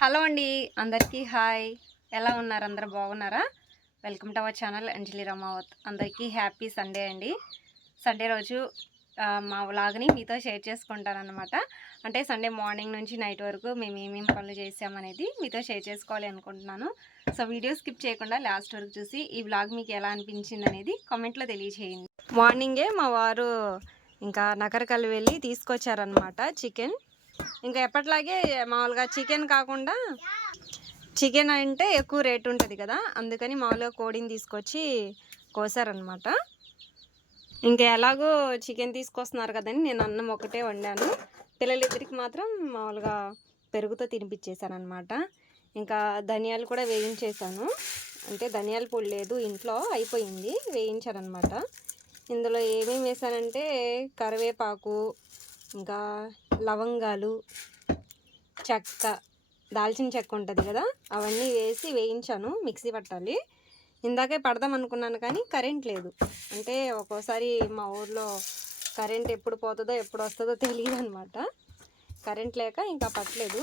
Hello అండి, అందరికీ hi. ఎలా ఉన్నారు? అందరూ బాగున్నారా? వెల్కమ్ టు అవర్ ఛానల్ అంజలి రమావత్. అందరికీ హ్యాపీ సండే అండి. సండే రోజు మా వ్లాగ్ని మీతో షేర్ చేసుకుంటానన్నమాట. అంటే సండే మార్నింగ్ నుంచి నైట్ వరకు మేము ఏమేమి పనులు చేసామనేది మీతో షేర్ చేసుకోవాలి అనుకుంటున్నాను. సో వీడియో స్కిప్ చేయకుండా లాస్ట్ వరకు చూసి ఈ వ్లాగ్ మీకు ఎలా అనిపించింది అనేది కామెంట్లో తెలియజేయండి. మార్నింగే మా వారు ఇంకా నగరకల్లి వెళ్ళి తీసుకొచ్చారనమాట చికెన్. ఇంకా ఎప్పట్లాగే మామూలుగా చికెన్ కాకుండా చికెన్ అంటే ఎక్కువ రేట్ ఉంటుంది కదా, అందుకని మామూలుగా కోడిని తీసుకొచ్చి కోసారనమాట. ఇంకా ఎలాగో చికెన్ తీసుకొస్తున్నారు కదని నేను అన్నం ఒకటే వండాను. పిల్లలిద్దరికి మాత్రం మామూలుగా పెరుగుతో తినిపించేశాను అనమాట. ఇంకా ధనియాలు కూడా వేయించేసాను. అంటే ధనియాల పొడి లేదు ఇంట్లో, అయిపోయింది, వేయించానమాట. ఇందులో ఏమేమి వేసానంటే కరివేపాకు, ఇంకా లవంగాలు, చెక్క, దాల్చిన చెక్క ఉంటుంది కదా, అవన్నీ వేసి వేయించాను. మిక్సీ పట్టాలి. ఇందాకే పడదాం అనుకున్నాను కానీ కరెంట్ లేదు. అంటే ఒక్కోసారి మా ఊర్లో కరెంట్ ఎప్పుడు పోతుందో ఎప్పుడు వస్తుందో తెలియదు అనమాట. కరెంట్ లేక ఇంకా పట్టలేదు.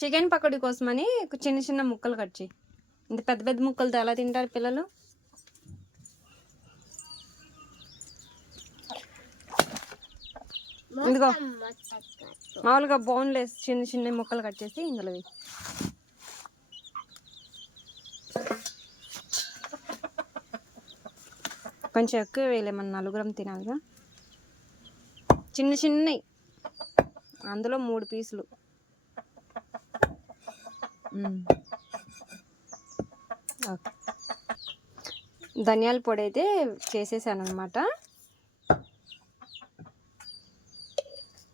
చికెన్ పకోడీ కోసమని చిన్న చిన్న ముక్కలు కట్ చేయి. ఇంత పెద్ద పెద్ద ముక్కలతో ఎలా తింటారు పిల్లలు? ఇదిగో మామూలుగా బోన్లెస్ చిన్న చిన్న ముక్కలు కట్ చేసి ఇందులో వేయి. కొంచెం ఎక్కువ వేయలేమన్నా, నలుగురం తినాలిగా. చిన్న చిన్నవి, అందులో 3 పీసులు. ఓకే, ధనియాల పొడి అయితే చేసేసాను అనమాట.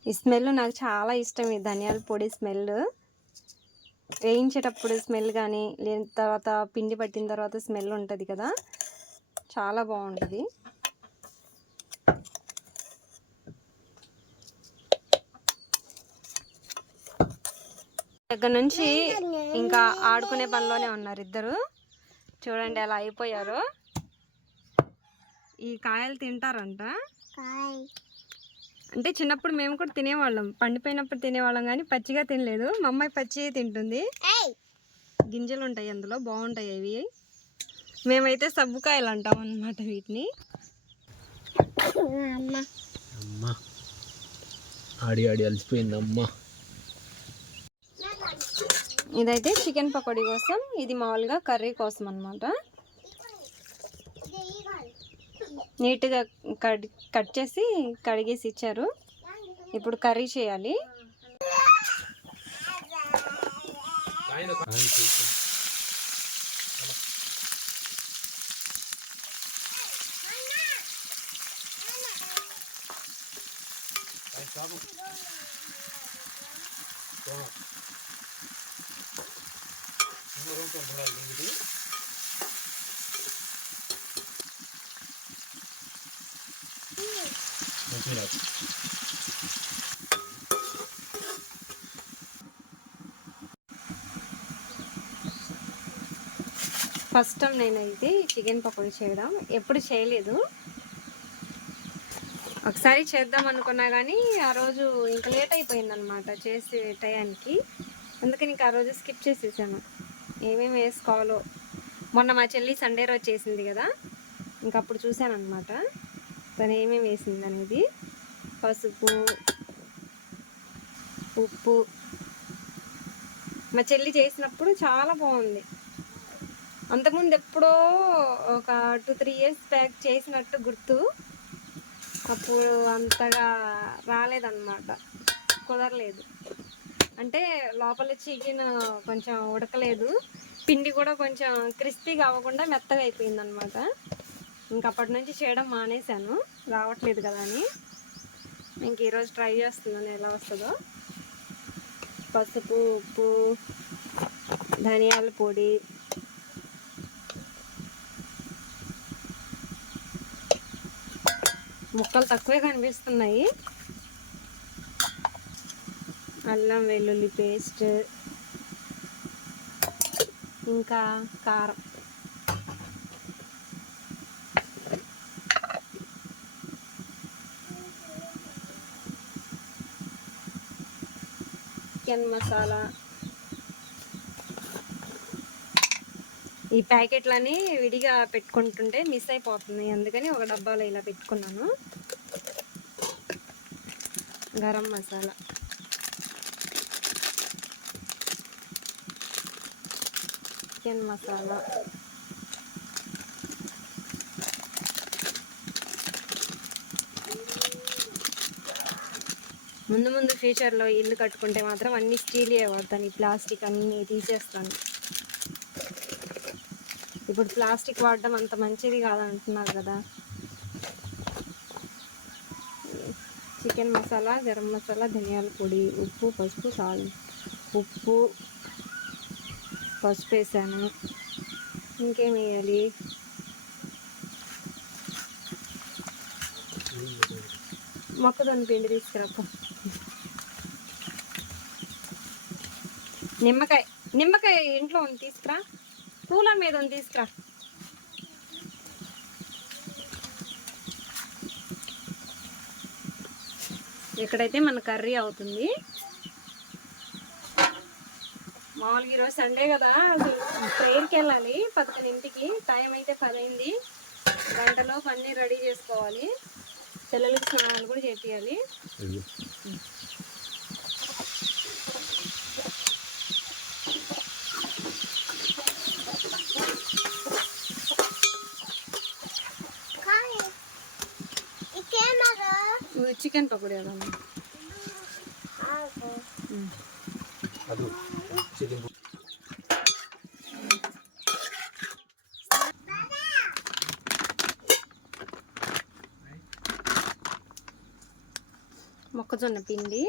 ఈ స్మెల్ నాకు చాలా ఇష్టం, ఈ ధనియాల పొడి స్మెల్. వేయించేటప్పుడు స్మెల్ కానీ, లేని తర్వాత పిండి పట్టిన తర్వాత స్మెల్ ఉంటుంది కదా, చాలా బాగుంటుంది. దగ్గర నుంచి ఇంకా ఆడుకునే పనిలోనే ఉన్నారు ఇద్దరు. చూడండి ఎలా అయిపోయారో. ఈ కాయలు తింటారంట. అంటే చిన్నప్పుడు మేము కూడా తినేవాళ్ళం, పండిపోయినప్పుడు తినేవాళ్ళం కానీ పచ్చిగా తినలేదు. మా అమ్మాయి పచ్చి తింటుంది. గింజలు ఉంటాయి అందులో, బాగుంటాయి అవి. మేమైతే సబ్బుకాయలు అంటాం అన్నమాట వీటిని. ఆడి ఆడి అలసిపోయింది అమ్మ. ఇదైతే చికెన్ పకోడీ కోసం, ఇది మామూలుగా కర్రీ కోసం అన్నమాట. నీట్గా కట్ చేసి కడిగేసి ఇచ్చారు. ఇప్పుడు కర్రీ చేయాలి. ఫస్ట్ టైం నేనైతే చికెన్ పకోడీ చేయడం, ఎప్పుడు చేయలేదు. ఒకసారి చేద్దాం అనుకున్నా కానీ ఆ రోజు ఇంకా లేట్ అయిపోయిందనమాట చేసే టయానికి. అందుకని ఇంకా ఆ రోజు స్కిప్ చేసేసాను. ఏమేమి వేసుకోవాలో మొన్న మా చెల్లి సండే రోజు చేసింది కదా, ఇంకప్పుడు చూశాను అనమాట తను ఏమేమి వేసింది అనేది. పసుపు, ఉప్పు. మా చెల్లి చేసినప్పుడు చాలా బాగుంది. అంతకుముందు ఎప్పుడో ఒక 2-3 ఇయర్స్ బ్యాక్ చేసినట్టు గుర్తు. అప్పుడు అంతగా రాలేదన్నమాట, కుదరలేదు. అంటే లోపల చికెన్ కొంచెం ఉడకలేదు, పిండి కూడా కొంచెం క్రిస్పీగా అవ్వకుండా మెత్తగా అయిపోయిందనమాట. ఇంకప్పటి నుంచి చేయడం మానేశాను, రావట్లేదు కదా అని. ఇంక ఈరోజు ట్రై చేస్తున్నాను ఎలా వస్తుందో. పసుపు, ఉప్పు, ధనియాల పొడి, ముక్కలు తక్కువే కనిపిస్తున్నాయి. అల్లం వెల్లుల్లి పేస్ట్, ఇంకా కారం. చికెన్ మసాలా. ఈ ప్యాకెట్లని విడిగా పెట్టుకుంటుంటే మిస్ అయిపోతుంది, అందుకని ఒక డబ్బాలో ఇలా పెట్టుకున్నాను. గరం మసాలా, చికెన్ మసాలా, ముందు ఫ్యూచర్లో ఇల్లు కట్టుకుంటే మాత్రం అన్ని స్టీలే వాడతాను, ఈ ప్లాస్టిక్ అన్నీ తీసేస్తాను. ఇప్పుడు ప్లాస్టిక్ వాడడం అంత మంచిది కాదంటున్నారు కదా. చికెన్ మసాలా, గరం మసాలా, ధనియాల పొడి, ఉప్పు, పసుపు, ఉప్పు, పసుపు వేసాను. ఇంకేం వేయాలి? మొక్కజొన్న పిండి తీసుకురాపో. నిమ్మకాయ ఇంట్లో ఉంది తీసుకురా. పూల మీద ఉంది తీసుకురా. ఇక్కడైతే మన కర్రీ అవుతుంది. మామూలుగా ఈరోజు సండే కదా, ప్రేయర్కి వెళ్ళాలి 11ంటికి. టైం అయితే 10 అయింది. గంటలో పన్నీర్ రెడీ చేసుకోవాలి. పిల్లలకి స్నానాలు కూడా చేపియాలి. చికెన్ పకోడీ వేద్దాం. మొక్కజొన్న పిండి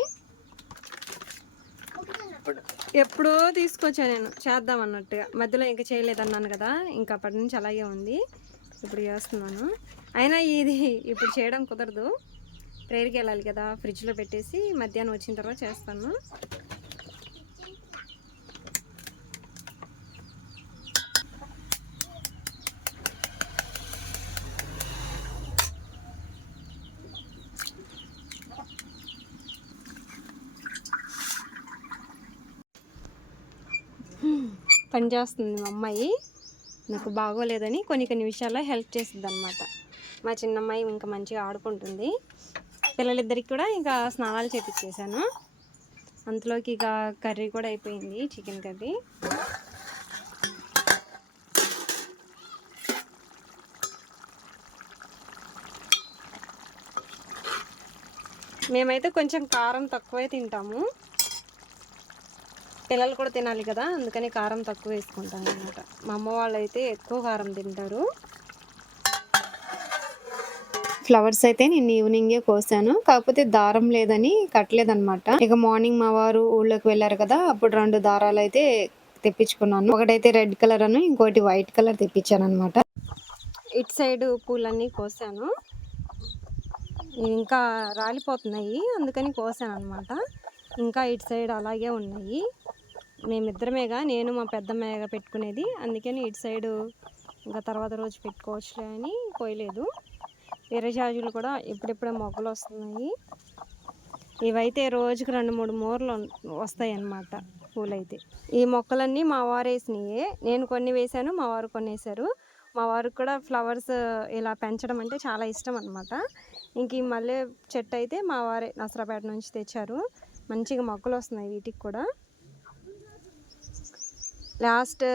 ఎప్పుడో తీసుకొచ్చా నేను చేద్దాం అన్నట్టుగా, మధ్యలో ఇంకా చేయలేదన్నాను కదా, ఇంకా అప్పటి నుంచి అలాగే ఉంది. ఇప్పుడు చేస్తున్నాను. అయినా ఇది ఇప్పుడు చేయడం కుదరదు, ప్రేయర్కి వెళ్ళాలి కదా. ఫ్రిడ్జ్లో పెట్టేసి మధ్యాహ్నం వచ్చిన తర్వాత చేస్తాను. పని చేస్తుంది మా అమ్మాయి, నాకు బాగోలేదని కొన్ని విషయాల్లో హెల్ప్ చేస్తుంది అనమాట. మా చిన్నమ్మాయి ఇంకా మంచిగా ఆడుకుంటుంది. పిల్లలిద్దరికి కూడా ఇంకా స్నానాలు చేపించేసాను. అంతలోకి ఇక కర్రీ కూడా అయిపోయింది, చికెన్ కర్రీ. మేమైతే కొంచెం కారం తక్కువే తింటాము, పిల్లలు కూడా తినాలి కదా, అందుకని కారం తక్కువ వేసుకుంటాను అన్నమాట. మా అమ్మ వాళ్ళు అయితే ఎక్కువ కారం తింటారు. ఫ్లవర్స్ అయితే నేను ఈవినింగే కోసాను, కాకపోతే దారం లేదని కట్టలేదన్నమాట. ఇక మార్నింగ్ మా వారు ఊళ్ళోకి వెళ్ళారు కదా, అప్పుడు 2 దారాలు అయితే తెప్పించుకున్నాను. ఒకటైతే రెడ్ కలర్ అను, ఇంకోటి వైట్ కలర్ తెప్పించాను అనమాట. ఇటు సైడ్ పూలన్నీ కోసాను, ఇంకా రాలిపోతున్నాయి, అందుకని కోసాను అనమాట. ఇంకా ఇటు సైడ్ అలాగే ఉన్నాయి. మేమిద్దరమేగా, నేను మా పెద్దమ్మగా పెట్టుకునేది, అందుకని ఇటు సైడు ఇంకా తర్వాత రోజు పెట్టుకోవచ్చులే అని కోయలేదు. విరజాజులు కూడా ఇప్పుడిప్పుడే మొగ్గలు వస్తున్నాయి. ఇవైతే రోజుకు 2-3 మూరలు వస్తాయి అన్నమాట పూలైతే. ఈ మొక్కలన్నీ మా వారు వేసినాయే, నేను కొన్ని వేశాను, మా వారు కొన్ని వేశారు. మా వారికి కూడా ఫ్లవర్స్ ఇలా పెంచడం అంటే చాలా ఇష్టం అనమాట. ఇంక ఈ మల్లె చెట్టు అయితే మా వారే నసరాపేట నుంచి తెచ్చారు, మంచిగా మొక్కలు వస్తున్నాయి వీటికి కూడా. లాస్ట్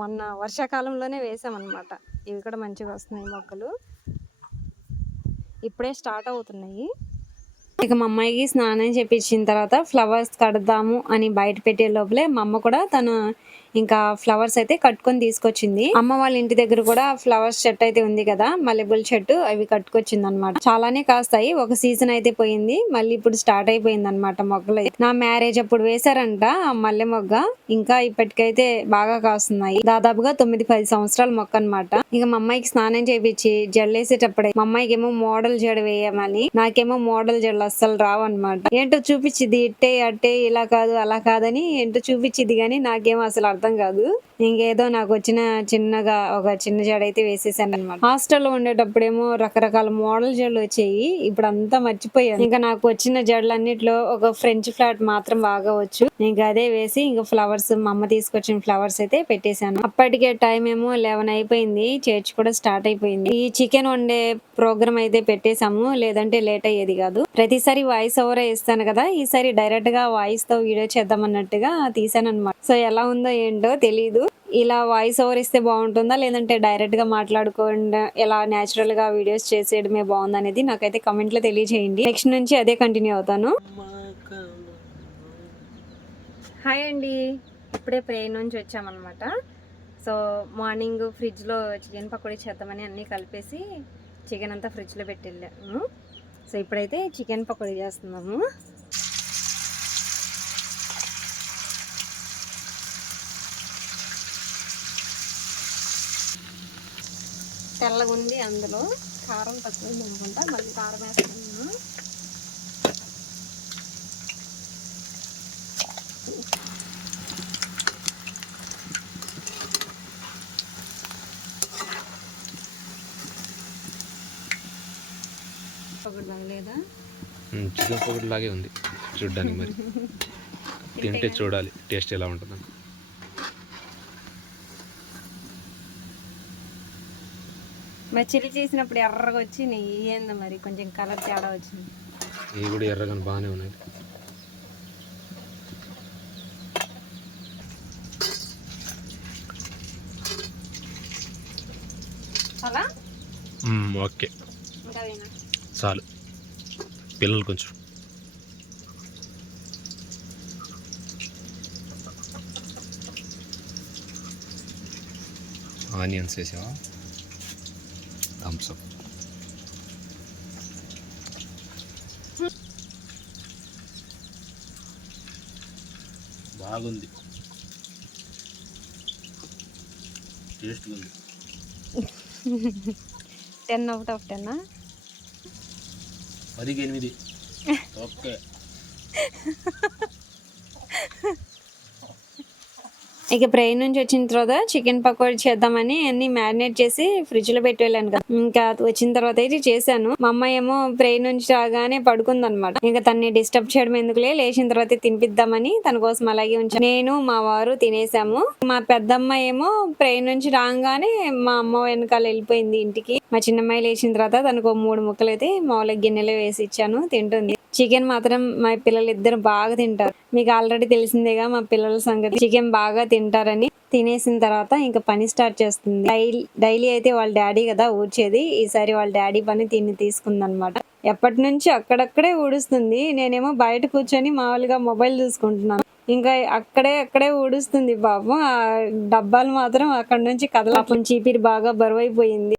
మొన్న వర్షాకాలంలోనే వేసామన్నమాట. ఇవి కూడా మంచిగా వస్తున్నాయి మొక్కలు, ఇప్పుడే స్టార్ట్ అవుతున్నాయి. ఇక మా అమ్మాయికి స్నానం చేపించిన తర్వాత ఫ్లవర్స్ కడదాము అని బయట పెట్టే లోపలే మా అమ్మ కూడా తను ఇంకా ఫ్లవర్స్ అయితే కట్టుకొని తీసుకొచ్చింది. అమ్మ వాళ్ళ ఇంటి దగ్గర కూడా ఫ్లవర్స్ చెట్టు అయితే ఉంది కదా, మల్లెపూల చెట్టు, అవి కట్టుకొచ్చింది అనమాట. చాలానే కాస్తాయి, ఒక సీజన్ అయితే పోయింది, మళ్ళీ ఇప్పుడు స్టార్ట్ అయిపోయింది అనమాట మొగ్గలు. నా మ్యారేజ్ అప్పుడు వేశారంట ఆ మల్లె మొగ్గ, ఇంకా ఇప్పటికైతే బాగా కాస్తున్నాయి. దాదాపుగా 9-10 సంవత్సరాల మొక్క అనమాట. ఇక మా అమ్మాయికి స్నానం చేపించి జల్లేసేటప్పుడే, మా అమ్మాయికి ఏమో మోడల్ జడ వేయమని, నాకేమో మోడల్ జడలు అస్సలు రావన్నమాట. ఏంటో చూపించింది, ఇట్టే అట్టే ఇలా కాదు అలా కాదని ఏంటో చూపించింది, కానీ నాకేమో అసలు అర్థం కాదు. ఇంకేదో నాకు వచ్చిన చిన్నగా ఒక చిన్న జడ అయితే వేసేసాను అనమాట. హాస్టల్లో ఉండేటప్పుడేమో రకరకాల మోడల్ జడలు వచ్చాయి, ఇప్పుడు అంతా మర్చిపోయాను. ఇంకా నాకు వచ్చిన జడలన్నిట్లో ఒక ఫ్రెంచ్ ఫ్లాట్ మాత్రం బాగా వచ్చు. ఇంకా అదే వేసి ఇంకా ఫ్లవర్స్, మా అమ్మ తీసుకొచ్చిన ఫ్లవర్స్ అయితే పెట్టేశాను. అప్పటికే టైం ఏమో 11 అయిపోయింది, చర్చ్ కూడా స్టార్ట్ అయిపోయింది. ఈ చికెన్ వండే ప్రోగ్రామ్ అయితే పెట్టేశాము, లేదంటే లేట్ అయ్యేది కాదు. ప్రతిసారి వాయిస్ ఓవర్ ఇస్తాను కదా, ఈసారి డైరెక్ట్ గా వాయిస్ తో వీడియో చేద్దాం అన్నట్టుగా తీసాను అనమాట. సో ఎలా ఉందో ఏంటో తెలీదు, ఇలా వాయిస్ ఓవర్ ఇస్తే బాగుంటుందా లేదంటే డైరెక్ట్ గా మాట్లాడుకోండి ఇలా న్యాచురల్ గా వీడియోస్ చేసేయడమే బాగుంది అనేది నాకైతే కమెంట్ లో తెలియజేయండి. నెక్స్ట్ నుంచి అదే కంటిన్యూ అవుతాను. హాయ్ అండి, ఇప్పుడే ప్రేయర్ నుంచి వచ్చామన్నమాట. సో మార్నింగ్ ఫ్రిడ్జ్లో చికెన్ పకోడీ చేద్దామని అన్నీ కలిపేసి చికెన్ అంతా ఫ్రిడ్జ్లో పెట్టి వెళ్ళాము. సో ఇప్పుడైతే చికెన్ పకోడీ చేస్తున్నాము. తెల్లగా ఉంది, అందులో కారం తక్కువ అనుకుంటా, మళ్ళీ కారం వేస్తున్నాను. లేదా చికెన్ పకోడీ లాగే ఉంది చూడ్డానికి, మరి తింటే చూడాలి టేస్ట్ ఎలా ఉంటుందని. మరి చిల్లి చేసినప్పుడు ఎర్రగా వచ్చి ఏందో మరి కొంచెం కలర్ తేడా వచ్చింది. ఇవి కూడా ఎర్రగా బాగానే ఉన్నాయి. అలా ఓకే చాలు, పిల్లలు కొంచెం ఆనియన్స్ వేసావా, థమ్స్ అప్. బాగుంది, టేస్ట్ ఉంది. 10 out of 10. 10/8. ఓకే. ఇక ప్రేయర్ నుంచి వచ్చిన తర్వాత చికెన్ పకోడీ చేద్దామని అన్ని మ్యారినేట్ చేసి ఫ్రిడ్జ్ లో పెట్టి వెళ్ళాను కదా. ఇంకా వచ్చిన తర్వాత అయితే చేశాను. మా అమ్మ ఏమో ప్రేయర్ నుంచి రాగానే పడుకుంది అనమాట. ఇంకా తన్ని డిస్టర్బ్ చేయడం ఎందుకులే, లేచిన తర్వాత తినిపిద్దామని తన కోసం అలాగే ఉంచాను. నేను మా వారు తినేసాము. మా పెద్దమ్మ ఏమో ప్రేయర్ నుంచి రాగానే మా అమ్మ వెనకాల వెళ్ళిపోయింది ఇంటికి. మా చిన్నమ్మాయి లేచిన తర్వాత తనకు 3 ముక్కలు అయితే మామూలుగా గిన్నెలో వేసి ఇచ్చాను, తింటుంది. చికెన్ మాత్రం మా పిల్లలు ఇద్దరు బాగా తింటారు. మీకు ఆల్రెడీ తెలిసిందేగా మా పిల్లల సంగతి, చికెన్ బాగా తింటారని. తినేసిన తర్వాత ఇంకా పని స్టార్ట్ చేస్తుంది. డైలీ అయితే వాళ్ళ డాడీ కదా ఊడ్చేది, ఈసారి వాళ్ళ డాడీ పని తిని తీసుకుందనమాట. ఎప్పటి నుంచి అక్కడక్కడే ఊడుస్తుంది, నేనేమో బయట కూర్చొని మామూలుగా మొబైల్ చూసుకుంటున్నాను. ఇంకా అక్కడే ఊడుస్తుంది పాపం. ఆ డబ్బాలు మాత్రం అక్కడ నుంచి కదలకుండా, చీపిరి బాగా బరువైపోయింది.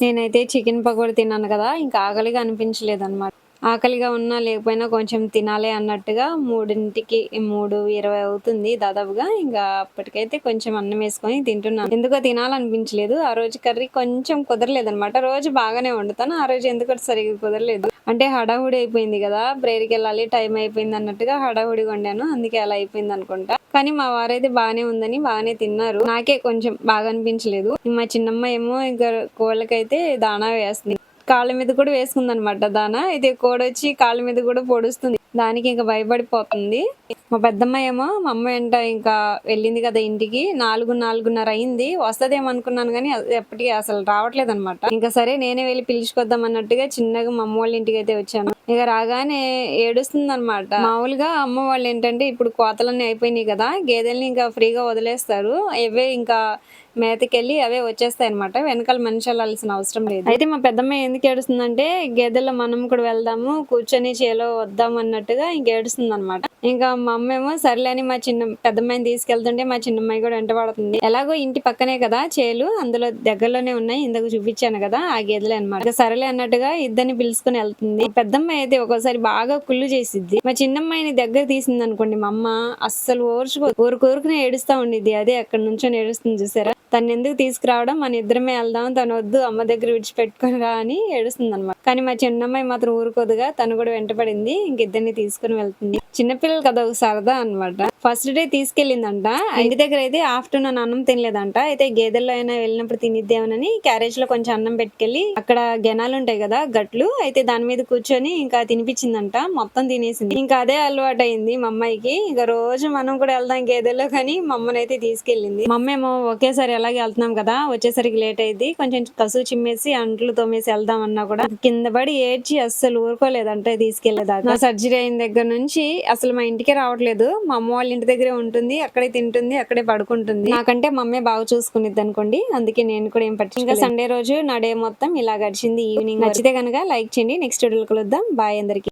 నేనైతే చికెన్ పకోడీ తిన్నాను కదా, ఇంకా ఆకలిగా అనిపించలేదు అనమాట. ఆకలిగా ఉన్నా లేకపోయినా కొంచెం తినాలి అన్నట్టుగా 3కి 3:20 అవుతుంది దాదాపుగా. ఇంకా అప్పటికైతే కొంచెం అన్నం వేసుకొని తింటున్నాను. ఎందుకో తినాలనిపించలేదు. ఆ రోజు కర్రీ కొంచెం కుదరలేదు అనమాట. రోజు బాగానే వండుతాను, ఆ రోజు ఎందుకంటే సరిగ్గా కుదరలేదు. అంటే హడాహుడి అయిపోయింది కదా, ప్రేయర్కి వెళ్ళాలి, టైం అయిపోయింది అన్నట్టుగా హడాహుడిగా వండాను, అందుకే అలా అయిపోయింది అనుకుంటా. కానీ మా వారైతే బాగానే ఉందని బాగానే తిన్నారు. నాకే కొంచెం బాగా అనిపించలేదు. మా చిన్నమ్మ ఏమో ఇంకా కోళ్ళకైతే దాణా వేస్తుంది, కాళ్ళ మీద కూడా వేసుకుంది అనమాట దానా. అయితే కోడొచ్చి కాళ్ళ మీద కూడా పొడుస్తుంది, దానికి ఇంకా భయపడిపోతుంది. మా పెద్దమ్మ ఏమో మా అమ్మ వెంట ఇంకా వెళ్ళింది కదా ఇంటికి. 4:30 అయింది, వస్తదేమో అనుకున్నాను కానీ ఎప్పటికీ అసలు రావట్లేదు అనమాట. ఇంకా సరే నేనే వెళ్ళి పిలుచుకొద్దాం అన్నట్టుగా చిన్నగా మా అమ్మ వాళ్ళ ఇంటికి అయితే వచ్చాను. ఇక రాగానే ఏడుస్తుంది అనమాట. మామూలుగా అమ్మ వాళ్ళు ఏంటంటే ఇప్పుడు కోతలన్నీ అయిపోయినాయి కదా, గేదెల్ని ఇంకా ఫ్రీగా వదిలేస్తారు, అవే ఇంకా మేతకెళ్ళి అవే వచ్చేస్తాయి అనమాట. వెనకాల మనిషి వెళ్ళాల్సిన అవసరం లేదు. అయితే మా పెద్దమ్మ ఎందుకు ఏడుస్తుందంటే గేదెల్లో మనం కూడా వెళ్దాము, కూర్చొని చేలో వద్దాం అన్నట్టుగా ఇంక ఏడుస్తుంది అనమాట. ఇంకా మా అమ్మ ఏమో సర్లే అని మా పెద్దమ్మాయిని తీసుకెళ్తుంటే మా చిన్నమ్మాయి కూడా వెంట పడుతుంది. ఎలాగో ఇంటి పక్కనే కదా చేలు, అందులో దగ్గరలోనే ఉన్నాయి, ఇందుకు చూపించాను కదా ఆ గేదెలే అనమాట. సరేలే అన్నట్టుగా ఇద్దరిని పిలుచుకుని వెళ్తుంది. పెద్దమ్మాయి అయితే ఒకసారి బాగా కుళ్ళు చేసిద్ది. మా చిన్నమ్మాయిని దగ్గర తీసింది అనుకోండి, మా అమ్మ అస్సలు ఊరుకునే ఏడుస్తా ఉండిద్ది. అదే అక్కడ నుంచొని ఏడుస్తుంది చూసారా. తను ఎందుకు తీసుకురావడం, మన ఇద్దరమే వెళ్దాం, తను వద్దు అమ్మ దగ్గర విడిచిపెట్టుకుని రా అని ఏడుస్తుంది అనమాట. కానీ మా చిన్నమ్మాయి మాత్రం ఊరుకోదుగా, తను కూడా వెంటపడింది, ఇంకిద్దరిని తీసుకుని వెళ్తుంది. చిన్నపిల్లలు కదా ఒక సరదా అనమాట. ఫస్ట్ డే తీసుకెళ్ళిందంట, ఇంటి దగ్గర అయితే ఆఫ్టర్నూన్ అన్నం తినలేదంట. అయితే గేదెల్లో అయినా వెళ్ళినప్పుడు తినిద్దామని క్యారేజ్ లో కొంచెం అన్నం పెట్టుకెళ్ళి అక్కడ గెనాలు ఉంటాయి కదా గట్లు, అయితే దాని మీద కూర్చొని ఇంకా తినిపించిందంట. మొత్తం తినేసింది. ఇంకా అదే అలవాటు అయింది మా అమ్మాయికి. ఇంకా రోజు మనం కూడా వెళ్దాం గేదెల్లో, కానీ మా అమ్మని అయితే తీసుకెళ్ళింది. మా అమ్మ ఏమో ఒకేసారి ఎలాగే వెళ్తున్నాం కదా, వచ్చేసరికి లేట్ అయింది, కొంచెం కసువు చిమ్మేసి అంట్లు తోమేసి వెళ్దాం అన్నా కూడా కింద పడి ఏడ్చి అస్సలు ఊరుకోలేదంటే తీసుకెళ్లేదాకా. నా సర్జరీ అయిన దగ్గర నుంచి అసలు మా ఇంటికే రావట్లేదు. మా అమ్మ వాళ్ళ ఇంటి దగ్గరే ఉంటుంది, అక్కడే తింటుంది, అక్కడే పడుకుంటుంది. నాకంటే మా అమ్మే బాగా చూసుకునిద్ది అనుకోండి, అందుకే నేను కూడా ఏం పట్టించుకోలేదు. ఇంకా సండే రోజు నా డే మొత్తం ఇలా గడిచింది. ఈవినింగ్ నచ్చితే కనుక లైక్ చేయండి. నెక్స్ట్ వీడియోలో కలుద్దాం. బాయ్ అందరికి.